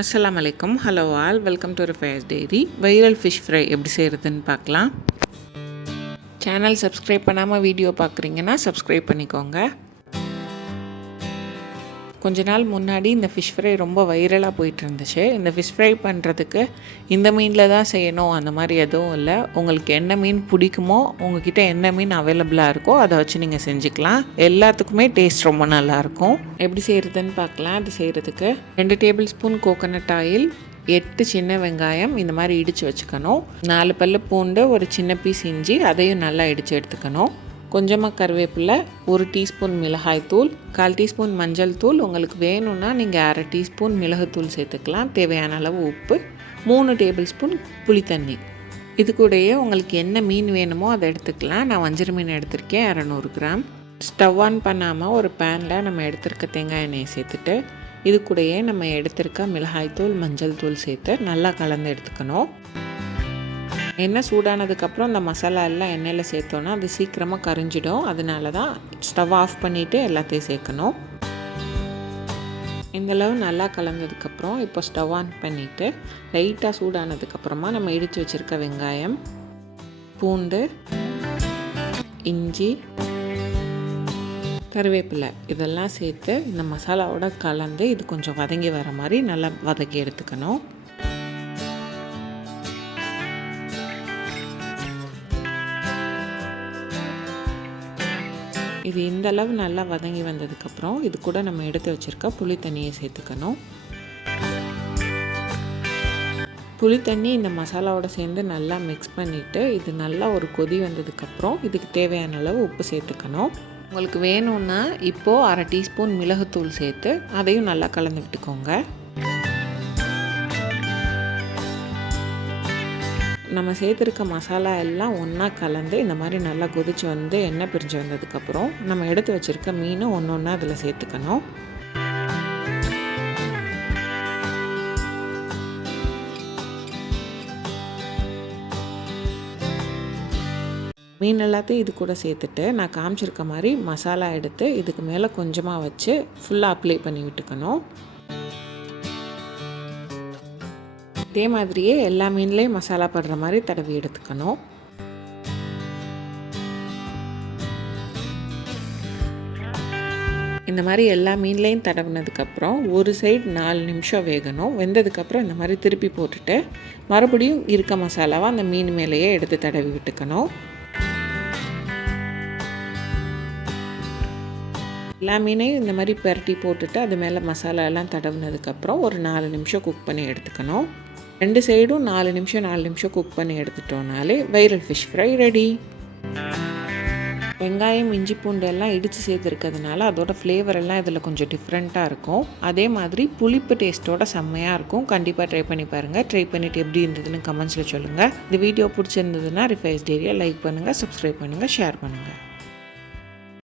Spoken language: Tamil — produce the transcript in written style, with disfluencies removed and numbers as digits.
அஸ்ஸலாமு அலைக்கும். Hello all, welcome to Rifayar's diary. Viral fish fry எப்படி செய்கிறதுன்னு பார்க்கலாம். சேனல் சப்ஸ்கிரைப் பண்ணாமல் வீடியோ பார்க்குறீங்கன்னா சப்ஸ்கிரைப் பண்ணிக்கோங்க. கொஞ்ச நாள் முன்னாடி இந்த ஃபிஷ் ஃப்ரை ரொம்ப வைரலாக போயிட்டு இருந்துச்சு. இந்த ஃபிஷ் ஃப்ரை பண்ணுறதுக்கு இந்த மீனில் தான் செய்யணும் அந்த மாதிரி எதுவும் இல்லை. உங்களுக்கு என்ன மீன் பிடிக்குமோ, உங்ககிட்ட என்ன மீன் அவைலபிளாக இருக்கோ அதை வச்சு நீங்கள் செஞ்சுக்கலாம். எல்லாத்துக்குமே டேஸ்ட் ரொம்ப நல்லாயிருக்கும். எப்படி செய்கிறதுன்னு பார்க்கலாம். அது செய்கிறதுக்கு 2 டேபிள் ஸ்பூன் கோகோனட் ஆயில், 8 சின்ன வெங்காயம் இந்த மாதிரி இடித்து வச்சுக்கணும். 4 பல்லு பூண்டு, ஒரு சின்ன பீஸ் இஞ்சி, அதையும் நல்லா இடித்து எடுத்துக்கணும். கொஞ்சமாக கருவேப்பிலை, 1 டீஸ்பூன் மிளகாய் தூள், 1/4 டீஸ்பூன் மஞ்சள் தூள், உங்களுக்கு வேணும்னா நீங்கள் 1/2 டீஸ்பூன் மிளகுத்தூள் சேர்த்துக்கலாம். தேவையான அளவு உப்பு, 3 டேபிள் ஸ்பூன் புளி தண்ணி. இது கூடயே உங்களுக்கு என்ன மீன் வேணுமோ அதை எடுத்துக்கலாம். நான் வஞ்சர மீன் எடுத்திருக்கேன் 200 கிராம். ஸ்டவ் ஆன் பண்ணாமல் ஒரு பேனில் நம்ம எடுத்திருக்க தேங்காய் எண்ணெயை சேர்த்துட்டு இது கூடயே நம்ம எடுத்திருக்க மிளகாய் தூள், மஞ்சள் தூள் சேர்த்து நல்லா கலந்து எடுத்துக்கணும். எண்ணெய் சூடானதுக்கப்புறம் அந்த மசாலா எல்லாம் எண்ணெயில் சேர்த்தோன்னா அது சீக்கிரமாக கரிஞ்சிடும். அதனால தான் ஸ்டவ் ஆஃப் பண்ணிவிட்டு எல்லாத்தையும் சேர்க்கணும். இந்தளவு நல்லா கலந்ததுக்கப்புறம் இப்போ ஸ்டவ் ஆன் பண்ணிவிட்டு லைட்டாக சூடானதுக்கப்புறமா நம்ம இடித்து வச்சுருக்க வெங்காயம், பூண்டு, இஞ்சி, கருவேப்பிலை இதெல்லாம் சேர்த்து இந்த மசாலாவோட கலந்து இது கொஞ்சம் வதங்கி வர மாதிரி நல்லா வதக்கி எடுத்துக்கணும். இது இந்த அளவு நல்லா வதங்கி வந்ததுக்கப்புறம் இது கூட நம்ம எடுத்து வச்சுருக்க புளி தண்ணியை சேர்த்துக்கணும். புளி தண்ணி இந்த மசாலாவோட சேர்ந்து நல்லா மிக்ஸ் பண்ணிவிட்டு இது நல்லா ஒரு கொதி வந்ததுக்கப்புறம் இதுக்கு தேவையான அளவு உப்பு சேர்த்துக்கணும். உங்களுக்கு வேணும்னா இப்போது 1/2 டீஸ்பூன் மிளகுத்தூள் சேர்த்து அதையும் நல்லா கலந்து விட்டுக்கோங்க. நம்ம சேர்த்துருக்க மசாலா எல்லாம் ஒன்றா கலந்து இந்த மாதிரி நல்லா கொதிச்சு வந்து எண்ணெய் பிரிஞ்சு வந்ததுக்கப்புறம் நம்ம எடுத்து வச்சுருக்க மீனை ஒன்று ஒன்றா அதில் சேர்த்துக்கணும். மீன் எல்லாத்தையும் இது கூட சேர்த்துட்டு நான் காமிச்சிருக்க மாதிரி மசாலா எடுத்து இதுக்கு மேலே கொஞ்சமாக வச்சு ஃபுல்லாக அப்ளை பண்ணி விட்டுக்கணும். இதே மாதிரியே எல்லா மீன்லேயும் மசாலா படுற மாதிரி தடவி எடுத்துக்கணும். இந்த மாதிரி எல்லா மீன்லேயும் தடவினதுக்கப்புறம் ஒரு சைடு 4 நிமிஷம் வேகணும். வெந்ததுக்கப்புறம் இந்த மாதிரி திருப்பி போட்டுட்டு மறுபடியும் இருக்க மசாலாவை அந்த மீன் மேலேயே எடுத்து தடவி விட்டுக்கணும். எல்லா மீனையும் இந்த மாதிரி பரட்டி போட்டுட்டு அது மேலே மசாலா எல்லாம் தடவினதுக்கப்புறம் ஒரு 4 நிமிஷம் குக் பண்ணி எடுத்துக்கணும். 2 சைடும் 4 நிமிஷம் குக் பண்ணி எடுத்துட்டோம்னாலே வைரல் ஃபிஷ் ஃப்ரை ரெடி. வெங்காயம், இஞ்சி, பூண்டு எல்லாம் இடித்து சேர்த்துருக்கிறதுனால அதோட ஃப்ளேவர் எல்லாம் இதில் கொஞ்சம் டிஃப்ரெண்ட்டாக இருக்கும். அதே மாதிரி புளிப்பு டேஸ்ட்டோட செம்மையாக இருக்கும். கண்டிப்பாக ட்ரை பண்ணி பாருங்கள். ட்ரை பண்ணிவிட்டு எப்படி இருந்ததுன்னு கமெண்ட்ஸில் சொல்லுங்கள். இந்த வீடியோ பிடிச்சிருந்ததுன்னா ரிஃபயர்ஸ் டைரியை லைக் பண்ணுங்கள், சப்ஸ்கிரைப் பண்ணுங்கள், ஷேர் பண்ணுங்கள்.